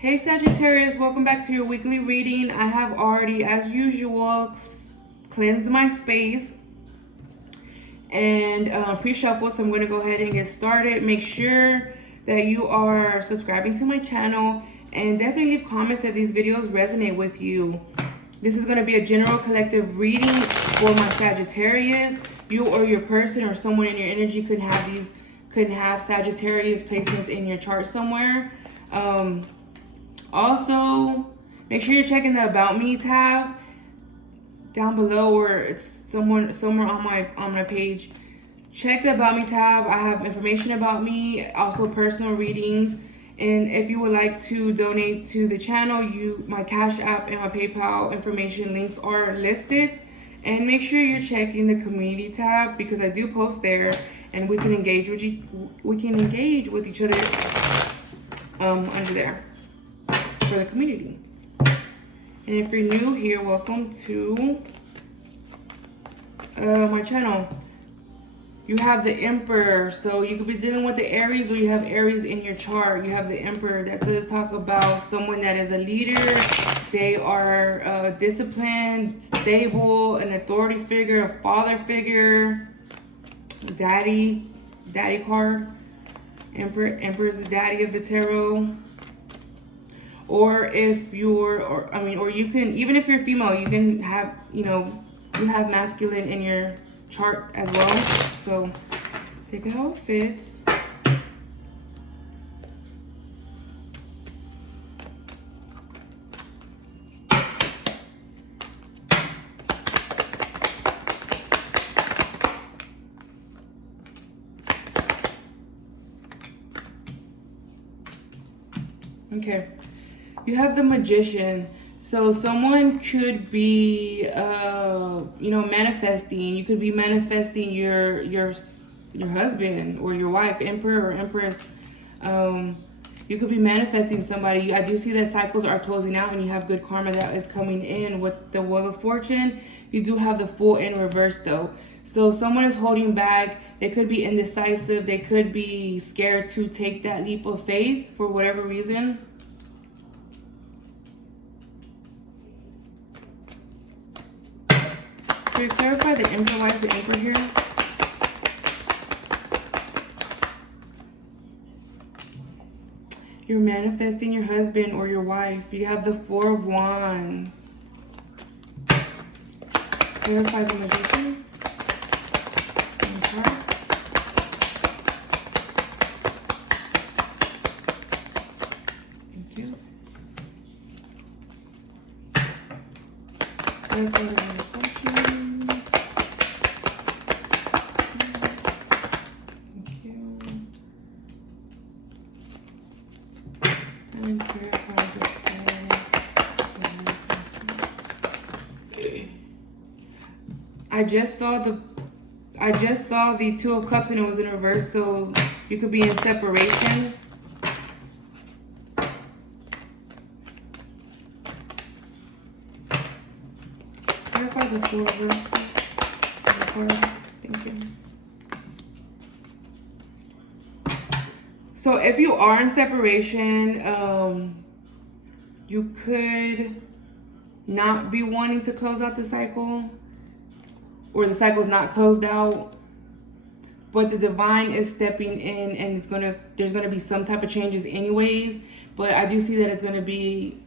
Hey Sagittarius, welcome back to your weekly reading. I have already, as usual, cleansed my space and pre-shuffle, so I'm going to go ahead and get started. Make sure that you are subscribing to my channel and definitely leave comments if these videos resonate with you. This is going to be a general collective reading for my Sagittarius. You or your person or someone in your energy could have Sagittarius placements in your chart somewhere. Also, make sure you're checking the About Me tab down below, or it's somewhere on my page. Check the About Me tab. I have information about me, also personal readings. And if you would like to donate to the channel, my Cash App and my PayPal information links are listed. And make sure you're checking the community tab because I do post there, and we can engage with each other under there for the community. And if you're new here, welcome to my channel. You have the Emperor, so you could be dealing with the Aries, or you have Aries in your chart. You have the Emperor. That does talk about someone that is a leader. They are disciplined, stable, an authority figure, a father figure, daddy card. Emperor is the daddy of the tarot. Or if you're, or you can, even if you're female, you can have, you have masculine in your chart as well. So take it how it fits. Okay. You have the Magician. So someone could be, manifesting. You could be manifesting your husband or your wife, Emperor or Empress. You could be manifesting somebody. I do see that cycles are closing out and you have good karma that is coming in with the Wheel of Fortune. You do have the Fool in reverse though. So someone is holding back. They could be indecisive. They could be scared to take that leap of faith for whatever reason. Can you clarify the Emperor? Why is the Emperor here? You're manifesting your husband or your wife. You have the Four of Wands. Clarify the Magician. Okay. Thank you. Clarify the Magician. I just saw the Two of Cups and it was in reverse, so you could be in separation. Clarify the Four of Wands. Thank you. So if you are in separation, you could not be wanting to close out the cycle, or the cycle's not closed out, but the divine is stepping in, and there's gonna be some type of changes anyways. But I do see that it's gonna be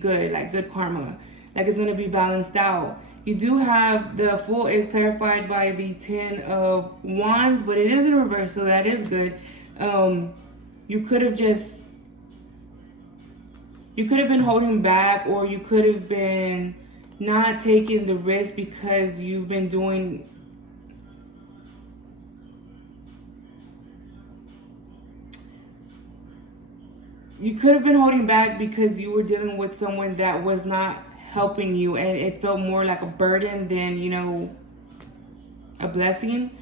good, like good karma, like it's gonna be balanced out. You do have the Fool is clarified by the Ten of Wands, but it is in reverse, so that is good. You could have been holding back, or you could have been not taking the risk because you've been doing you could have been holding back because you were dealing with someone that was not helping you, and it felt more like a burden than a blessing.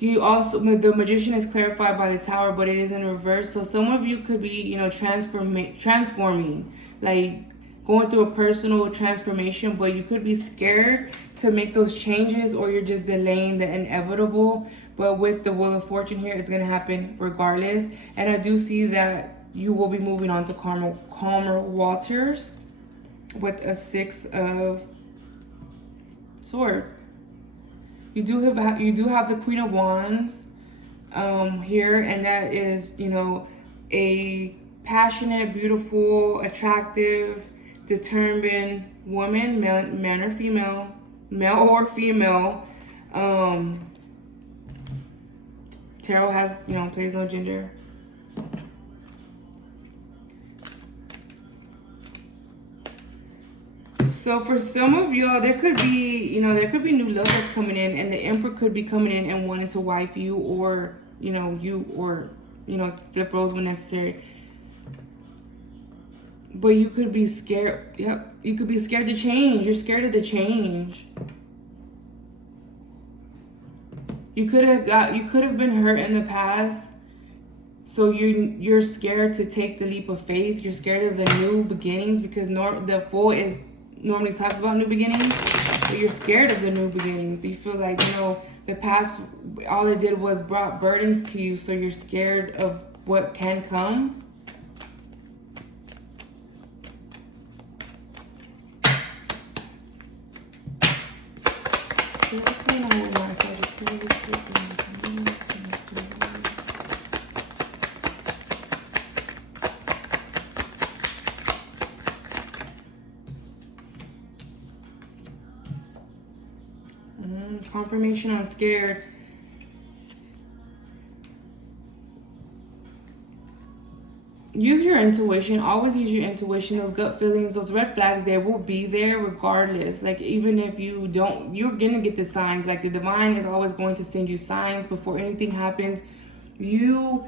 You also, the Magician is clarified by the Tower, but it is in reverse. So some of you could be, transforming, like going through a personal transformation, but you could be scared to make those changes, or you're just delaying the inevitable. But with the Wheel of Fortune here, it's going to happen regardless. And I do see that you will be moving on to calmer waters with a 6 of Swords. You do have the Queen of Wands here, and that is, you know, a passionate, beautiful, attractive, determined woman, man or female, male or female. Tarot has, you know, plays no gender. So for some of y'all, there could be, you know, there could be new love that's coming in, and the Emperor could be coming in and wanting to wife you, or, you know, flip roles when necessary. But you could be scared. Yep, you could be scared to change. You're scared of the change. You could have been hurt in the past, so you're scared to take the leap of faith. You're scared of the new beginnings, because the Fool normally talks about new beginnings, but you're scared of the new beginnings. You feel like, you know, the past, all it did was brought burdens to you, so you're scared of what can come. What's going on with my Sagittarius? Confirmation on scared. Use your intuition. Always use your intuition. Those gut feelings, those red flags, they will be there regardless. Like, even if you don't, you're gonna get the signs. Like, the divine is always going to send you signs before anything happens. You,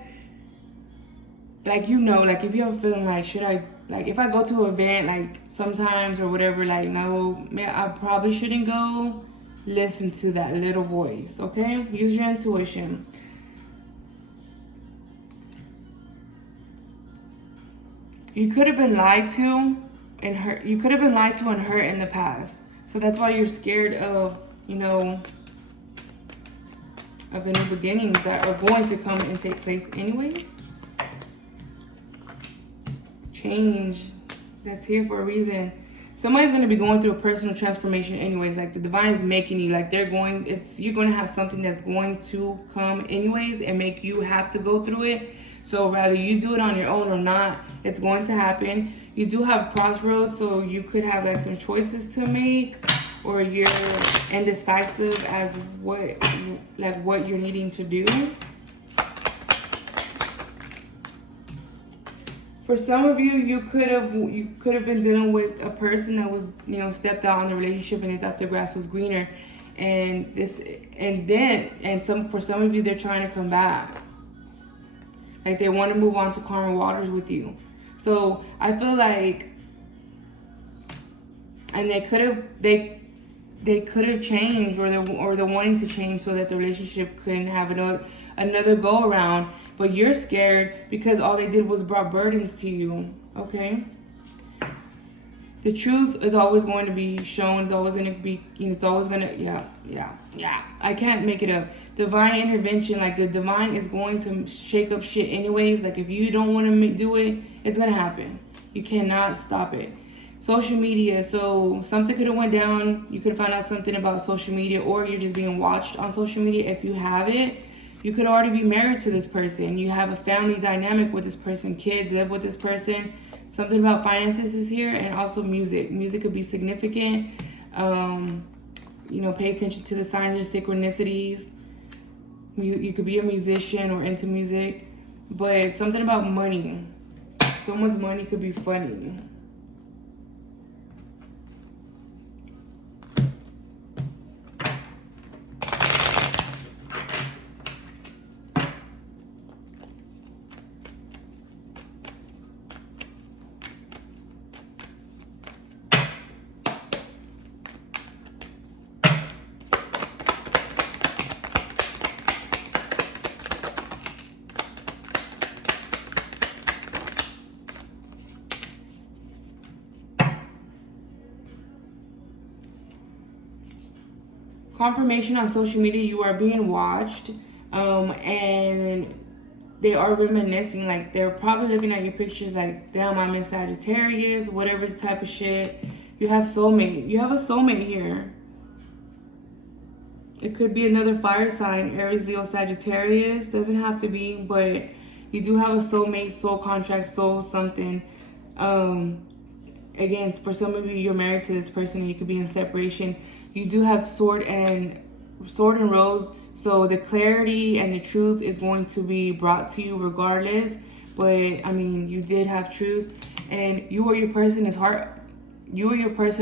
like, you know, like, if you have a feeling like, should I, like, if I go to an event, like, sometimes or whatever, like, no, man, I probably shouldn't go. Listen to that little voice, okay? Use your intuition. You could have been lied to and hurt. You could have been lied to and hurt in the past. So that's why you're scared of, you know, of the new beginnings that are going to come and take place anyways. Change. That's here for a reason. Somebody's going to be going through a personal transformation anyways. Like, the divine is making you, like, you're going to have something that's going to come anyways and make you have to go through it. So rather you do it on your own or not, it's going to happen. You do have crossroads, so you could have, like, some choices to make, or you're indecisive as what you're needing to do. For some of you, you could have been dealing with a person that was, you know, stepped out on the relationship and they thought the grass was greener, for some of you, they're trying to come back. Like, they want to move on to calmer waters with you. So I feel like, and they could have changed, or they're wanting to change so that the relationship couldn't have another go around. But you're scared because all they did was brought burdens to you, okay? The truth is always going to be shown. It's always going to be, it's always going to, yeah. I can't make it up. Divine intervention, like, the divine is going to shake up shit anyways. Like, if you don't want to do it, it's going to happen. You cannot stop it. Social media, so something could have went down. You could have found out something about social media, or you're just being watched on social media. If you have it, you could already be married to this person. You have a family dynamic with this person. Kids live with this person. Something about finances is here, and also music. Music could be significant. Pay attention to the signs or synchronicities. You could be a musician or into music. But something about money. Someone's money could be funny. Confirmation on social media, you are being watched, and they are reminiscing. Like, they're probably looking at your pictures like, damn, I'm in Sagittarius, whatever type of shit. You have soulmate. You have a soulmate here. It could be another fire sign, Aries, Leo, Sagittarius. Doesn't have to be, but you do have a soulmate, soul contract, soul something. Again, for some of you, you're married to this person and you could be in separation. You do have sword and rose. So the clarity and the truth is going to be brought to you regardless. But I mean, you did have truth, and you or your person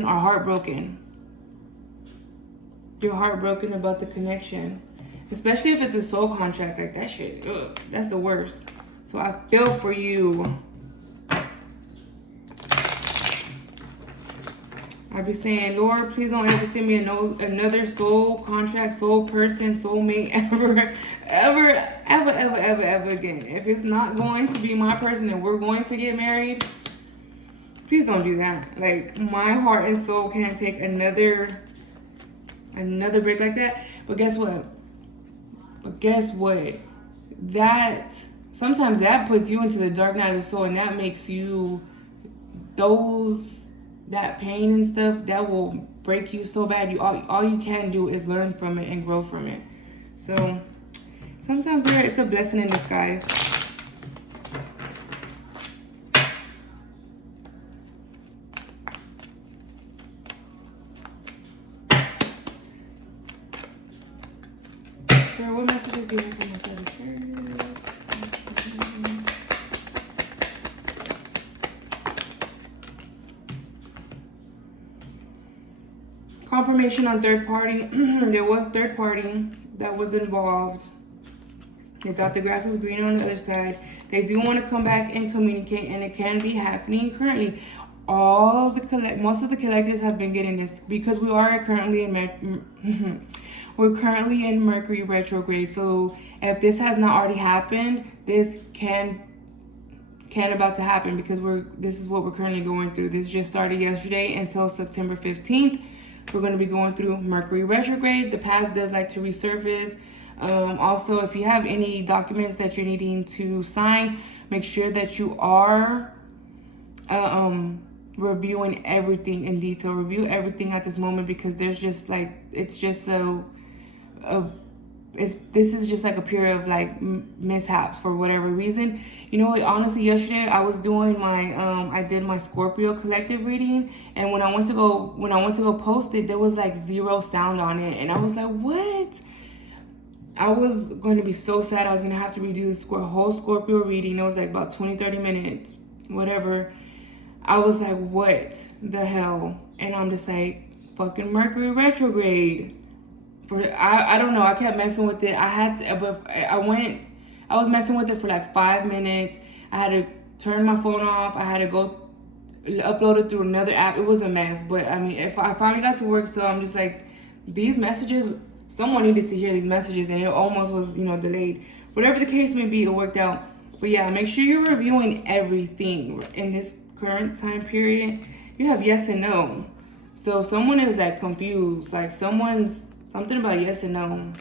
are heartbroken. You're heartbroken about the connection, especially if it's a soul contract. Like, that shit, ugh, that's the worst. So I feel for you. I be saying, Lord, please don't ever send me another soul contract, soul person, soulmate ever again. If it's not going to be my person and we're going to get married, please don't do that. Like, my heart and soul can't take another break like that. But guess what? That sometimes that puts you into the dark night of the soul, and that makes you that pain and stuff that will break you so bad. All you can do is learn from it and grow from it. So sometimes it's a blessing in disguise. What messages do you have for my Sagittarius? Confirmation on third party. There was third party that was involved. They thought the grass was greener on the other side. They do want to come back and communicate, and it can be happening currently. Most of the collectives have been getting this because we are currently in we're currently in Mercury retrograde. So if this has not already happened, this can about to happen, because this is what we're currently going through. This just started yesterday until September 15th. We're going to be going through Mercury retrograde. The past does like to resurface. Also, if you have any documents that you're needing to sign, make sure that you are reviewing everything in detail. Review everything at this moment, because there's just like, this is just like a period of like mishaps for whatever reason. You know what, honestly, yesterday I was doing I did my Scorpio collective reading, and when I went to go post it, there was like 0 sound on it, and I was like, what? I was going to be so sad. I was going to have to redo the whole Scorpio reading. It was like about 20-30 minutes, whatever. I was like, what the hell? And I'm just like, fucking Mercury retrograde. I don't know. I kept messing with it. I was messing with it for like 5 minutes. I had to turn my phone off. I had to go upload it through another app. It was a mess. But I mean, if I finally got to work, so I'm just like, these messages, someone needed to hear these messages, and it almost was, delayed. Whatever the case may be, it worked out. But yeah, make sure you're reviewing everything in this current time period. You have yes and no. So someone is like confused. Like something about yes and no.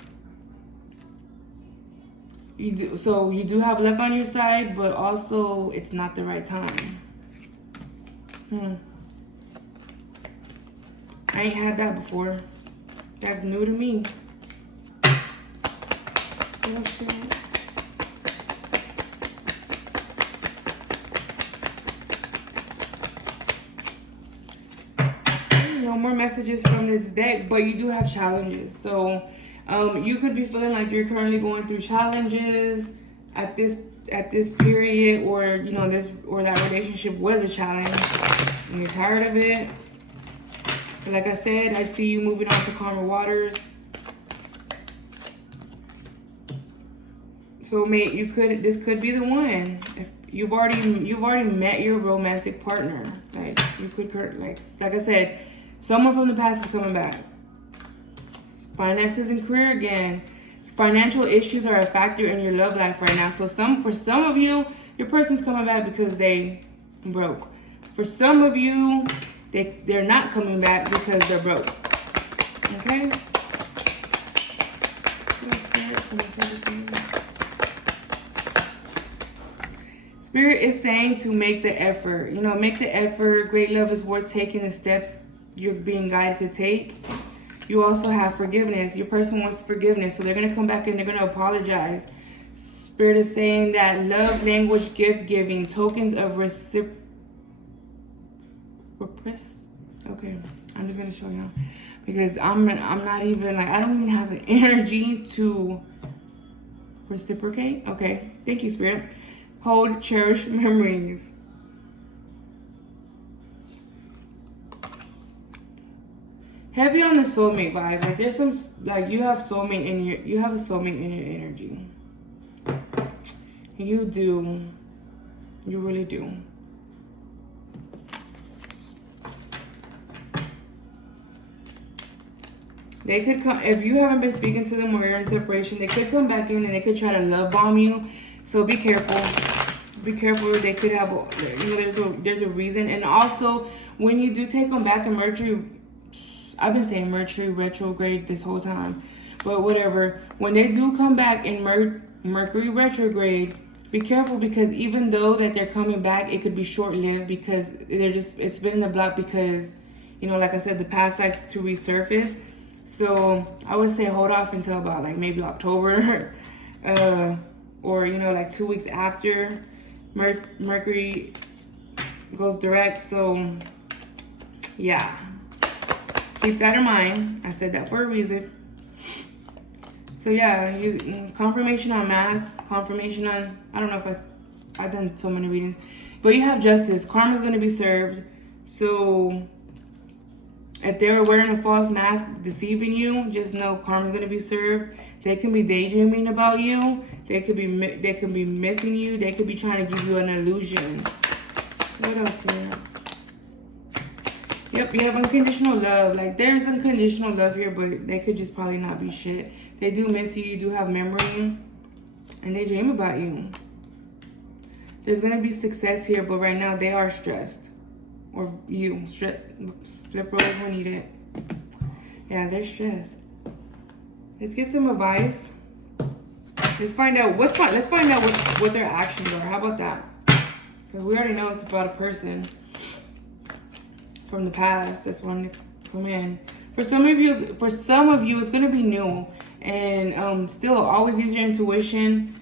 You do have luck on your side, but also it's not the right time. I ain't had that before. That's new to me. No more messages from this deck, but you do have challenges. So you could be feeling like you're currently going through challenges at this period, or that relationship was a challenge and you're tired of it. But like I said, I see you moving on to calmer waters. So mate, this could be the one. If you've already met your romantic partner. Like you could like I said, someone from the past is coming back. Finances and career again. Financial issues are a factor in your love life right now. So for some of you, your person's coming back because they broke. For some of you, they're not coming back because they're broke. Okay? Spirit is saying to make the effort. You know, make the effort. Great love is worth taking the steps you're being guided to take. You also have forgiveness. Your person wants forgiveness, so they're going to come back and they're going to apologize. Spirit is saying that love, language, gift giving, tokens of reciprocity. Okay, I'm just going to show y'all. Because I'm not even, like, I don't even have the energy to reciprocate. Okay, thank you, Spirit. Hold cherished memories. Heavy on the soulmate vibe. Like, there's some, like, you have a soulmate in your energy. You do. You really do. They could come, if you haven't been speaking to them or you're in separation, they could come back in and they could try to love bomb you. So be careful. Be careful. They could have, you know, there's a reason. And also, when you do take them back in Mercury, I've been saying Mercury retrograde this whole time, but whatever. When they do come back in Mercury retrograde, be careful, because even though that they're coming back, it could be short-lived, because it's been in the block because, you know, like I said, the past likes to resurface. So I would say hold off until about like maybe October, or, you know, like 2 weeks after Mercury goes direct. So yeah, keep that in mind. I said that for a reason. So yeah, confirmation on mass, confirmation on, I don't know if I've done so many readings, but you have justice. Karma's going to be served. So if they're wearing a false mask deceiving you, just know karma's going to be served. They can be daydreaming about you. They could be missing you. They could be trying to give you an illusion. What else here? Yep, you have unconditional love. Like, there's unconditional love here, but they could just probably not be shit. They do miss you. You do have memory. And they dream about you. There's going to be success here, but right now they are stressed. Or you. Flip roles when needed. Yeah, they're stressed. Let's get some advice. Let's find out what their actions are. How about that? Because we already know it's about a person from the past that's wanting to come in. For some of you, it's gonna be new, and still always use your intuition,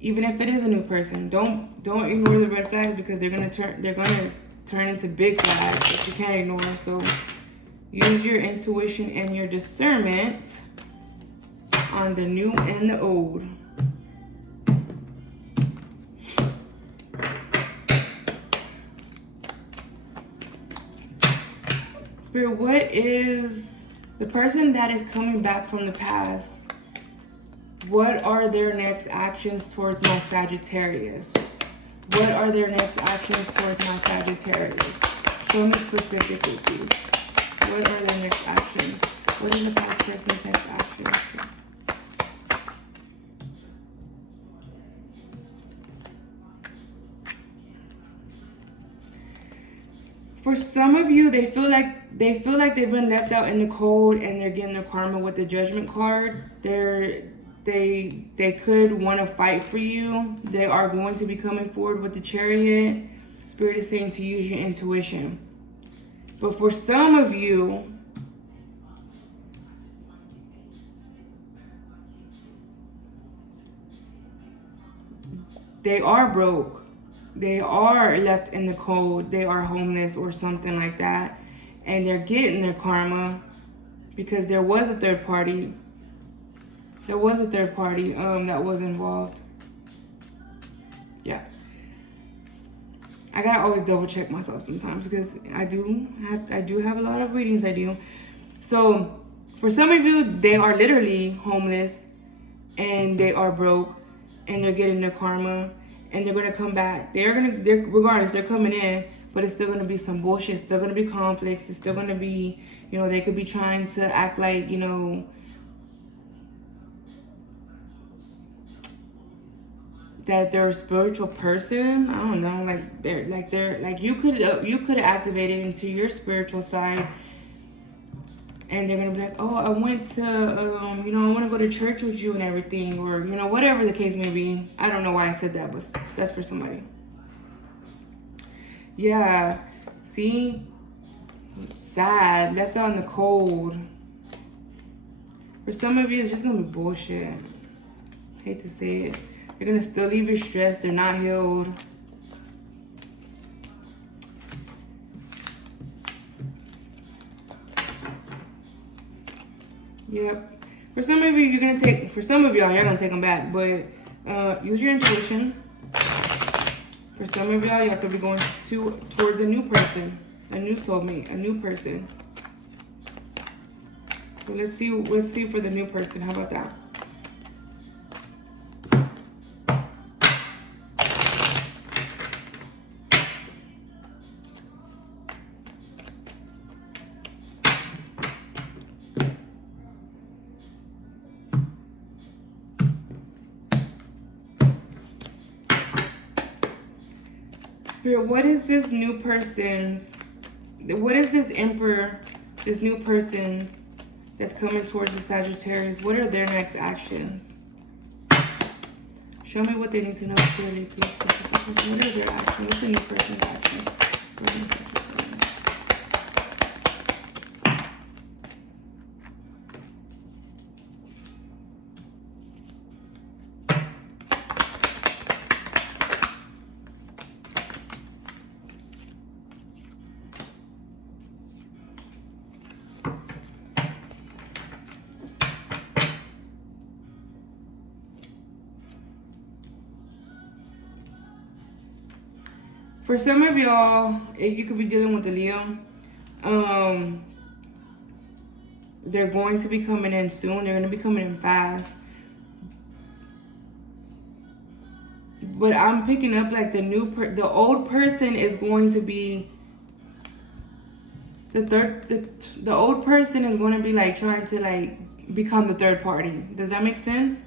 even if it is a new person. Don't ignore the red flags, because they're gonna turn into big flags that you can't ignore. So use your intuition and your discernment on the new and the old. Spirit, what is the person that is coming back from the past? What are their next actions towards my Sagittarius? What are their next actions towards my Sagittarius? Show me specifically, please. What are their next actions? What is the past person's next actions? For some of you, they feel like they've been left out in the cold, and they're getting their karma with the Judgment card. They could want to fight for you. They are going to be coming forward with the Chariot. Spirit is saying to use your intuition. But for some of you, they are broke. They are left in the cold. They are homeless or something like that. And they're getting their karma because there was a third party. There was a third party that was involved. Yeah. I gotta always double check myself sometimes, because I do have a lot of readings. I do. So for some of you, they are literally homeless and they are broke and they're getting their karma. And they're gonna come back. Regardless, they're coming in, but it's still gonna be some bullshit. It's still gonna be conflicts. It's still gonna be, you know, they could be trying to act like, you know, that they're a spiritual person. I don't know, like you could have activated into your spiritual side, and they're gonna be like, oh, I went to, you know, I want to go to church with you and everything, or, you know, whatever the case may be. I don't know why I said that, but that's for somebody. Yeah. See? Sad. Left out in the cold. For some of you, it's just gonna be bullshit. Hate to say it. They're gonna still leave you stressed. They're not healed. Yep. For some of you, you're gonna take. For some of y'all, you're gonna take them back. But use your intuition. For some of y'all could be going towards a new person, a new soulmate, a new person. So let's see for the new person. How about that? Spirit, what is this new person's, what is this Emperor, this new person's that's coming towards the Sagittarius? What are their next actions? Show me what they need to know clearly, please. Specifically. What are their actions? What's the new person's actions? For some of y'all, you could be dealing with the Leo. They're going to be coming in soon. They're going to be coming in fast. But I'm picking up like the old person is going to be the old person is going to be like trying to like become the third party. Does that make sense?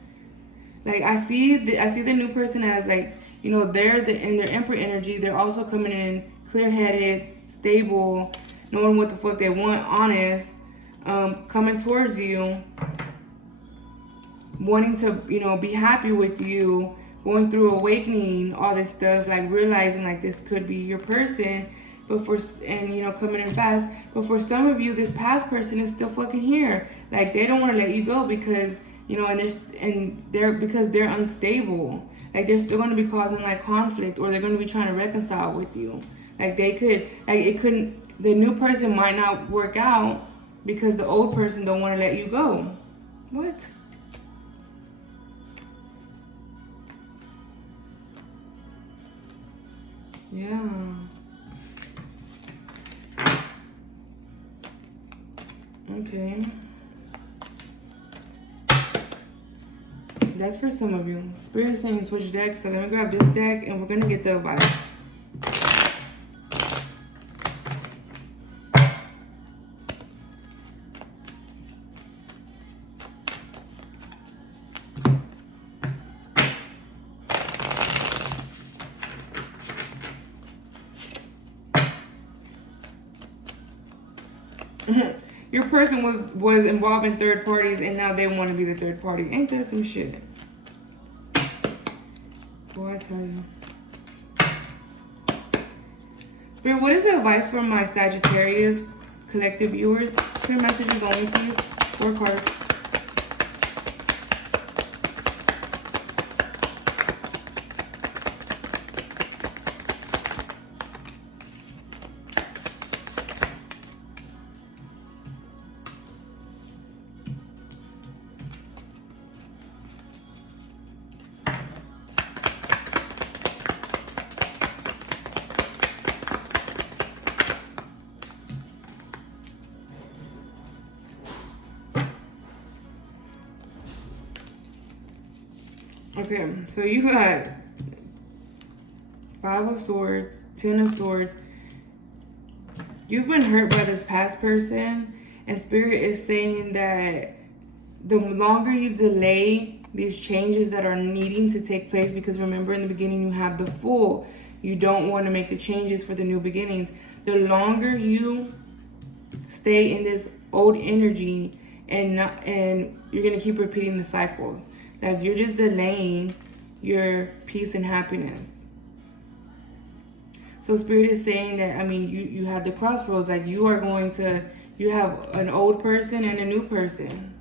Like I see the new person as like, you know, they're in their Emperor energy. They're also coming in clear-headed, stable, knowing what the fuck they want, honest, coming towards you, wanting to, you know, be happy with you, going through awakening, all this stuff, like realizing like this could be your person, and you know, coming in fast. But for some of you, this past person is still fucking here. Like they don't want to let you go because, you know, because they're unstable. Like they're still going to be causing like conflict, or they're going to be trying to reconcile with you. Like the new person might not work out because the old person don't want to let you go. What? Yeah. Okay. That's for some of you. Spirit is saying switch decks, so let me grab this deck and we're going to get the advice. Your person was involved in third parties and now they want to be the third party. Ain't that some shit? Boy, I tell you. Spirit, what is the advice from my Sagittarius collective viewers? Clear messages only, please. 4 cards. Okay, so you got 5 of Swords, 10 of Swords. You've been hurt by this past person, and Spirit is saying that the longer you delay these changes that are needing to take place, because remember in the beginning you have the Fool. You don't want to make the changes for the new beginnings. The longer you stay in this old energy and you're going to keep repeating the cycles. Like you're just delaying your peace and happiness. So Spirit is saying that, I mean, you had the crossroads. Like, you have an old person and a new person.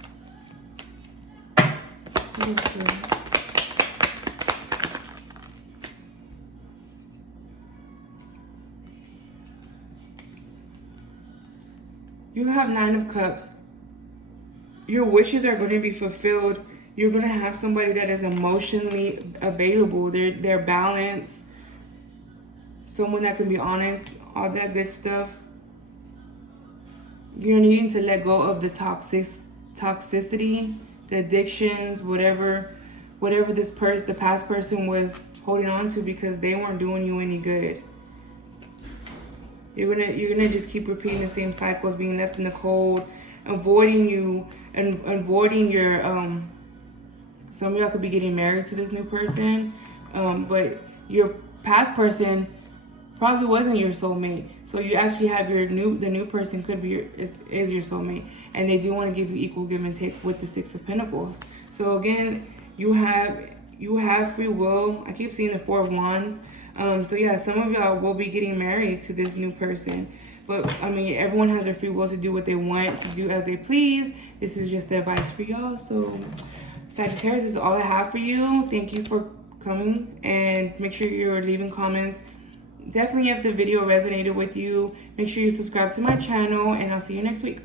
You have 9 of Cups. Your wishes are going to be fulfilled. You're going to have somebody that is emotionally available. They're balanced. Someone that can be honest. All that good stuff. You're needing to let go of the toxicity, the addictions, whatever the past person was holding on to, because they weren't doing you any good. You're gonna just keep repeating the same cycles, being left in the cold, avoiding you and avoiding your some of y'all could be getting married to this new person, but your past person probably wasn't your soulmate. So you actually have the new person could be is your soulmate, and they do want to give you equal give and take with the 6 of Pentacles. So again, you have free will. I keep seeing the 4 of Wands. So yeah, some of y'all will be getting married to this new person. But I mean, everyone has their free will to do what they want, to do as they please. This is just the advice for y'all. So Sagittarius, is all I have for you. Thank you for coming, and make sure you're leaving comments. Definitely, if the video resonated with you, make sure you subscribe to my channel, and I'll see you next week.